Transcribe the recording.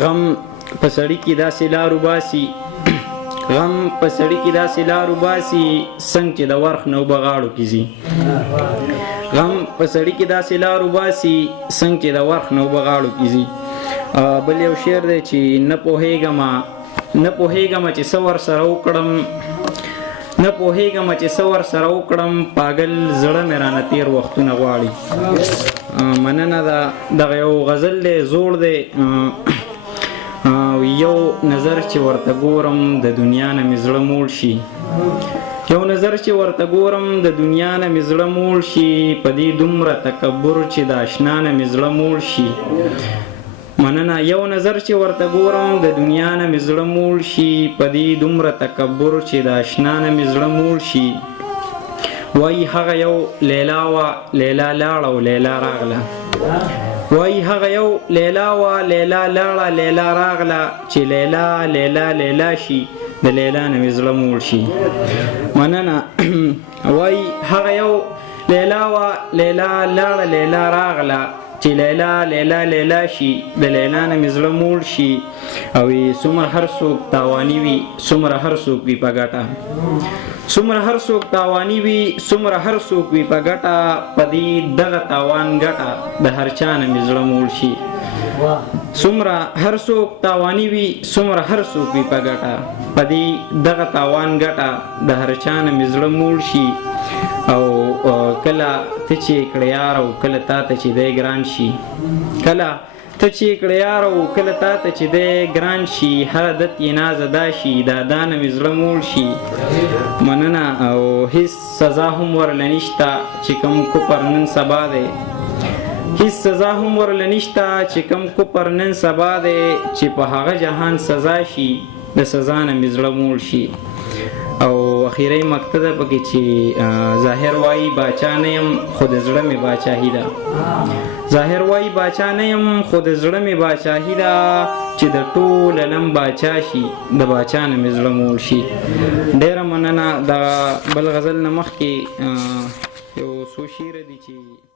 غم په سړی کې داسې لار وباسي غم په سړی کې داسې لار وباسي څنګه چې د ورخ نه اوبه غاړو کې ځي غم په سړی کې داسې لار وباسي څنګه چې د ورخ نه اوبه غاړو کې ځي بل یو شعر دی چې نه پوهېږم چې څه ورسره وکړم نه پوهېږم چې څه ورسره وکړم پاگل زړه مې رانه تېر وختونه غواړي مننه ده دغه یو غزل دی زوړ دی یو نظر چې ورته ګورم د دنیا نه مې زړه موړ شي یو نظر چې ورته ګورم د دنیا نه مې زړه موړ شي په دې دومره تکبر چې د اشنا نه مې زړه موړ شي مننه یو نظر چې ورته ګورم د دنیا نه مې زړه موړ شي په دې دومره تکبر چې د اشنا نه مې زړه موړ شي وای هغه یو لیلا وه لیلا لاړه او لیلا راغله وای هغه یو لیلا وه لیلا لاړه لیلا راغله چې لیلا لیلا لیلا شي د لیلا نه مې زړه موړ شي مننه وای هغه یو لیلا وه لیلا لاړه لیلا راغله چې لیلا لیلا لیلا شي د لیلا نه مې زړه موړ شي او څومره هر څوک تاواني وي څومره هر څوک وي په ګټه څومره هر څوک تاواني وي څومره هر څوک وي په ګټه په دې دغه تاوان ګټه د هر چا نه مې زړه موړ شي څومره هر څوک تاواني وي څومره هر څوک وي په ګټه په دې دغه تاوان ګټه د هر چا نه مې زړه موړ شي او کله ته چې کړه یار او کله تا ته چې دی ګران شي کله ته چې کړه یار او کله تا ته چې دی ګران شي هر عادت یې نازدا شي د ادا نه مې زړه موړ شي مننه او هیڅ سزا هم ورله نشته چې کوم کفر نن سبا دی هیڅ سزا هم ورله نشته چې کوم کفر نن سبا دی چې په هغه جهان سزا شي د سزا نه مې زړه موړ شي او اخیری مقطع ده پکې چې ظاهر وایي باچا نه یم خو د زړه مې باچاهي ده ظاهر وایي باچا نه یم خو د زړه مې باچاهي ده چې د ټول علم باچا شي د باچا نه مې زړه موړ شي ډېره مننه د بل غزل نه مخکې یو څو شعر دي چې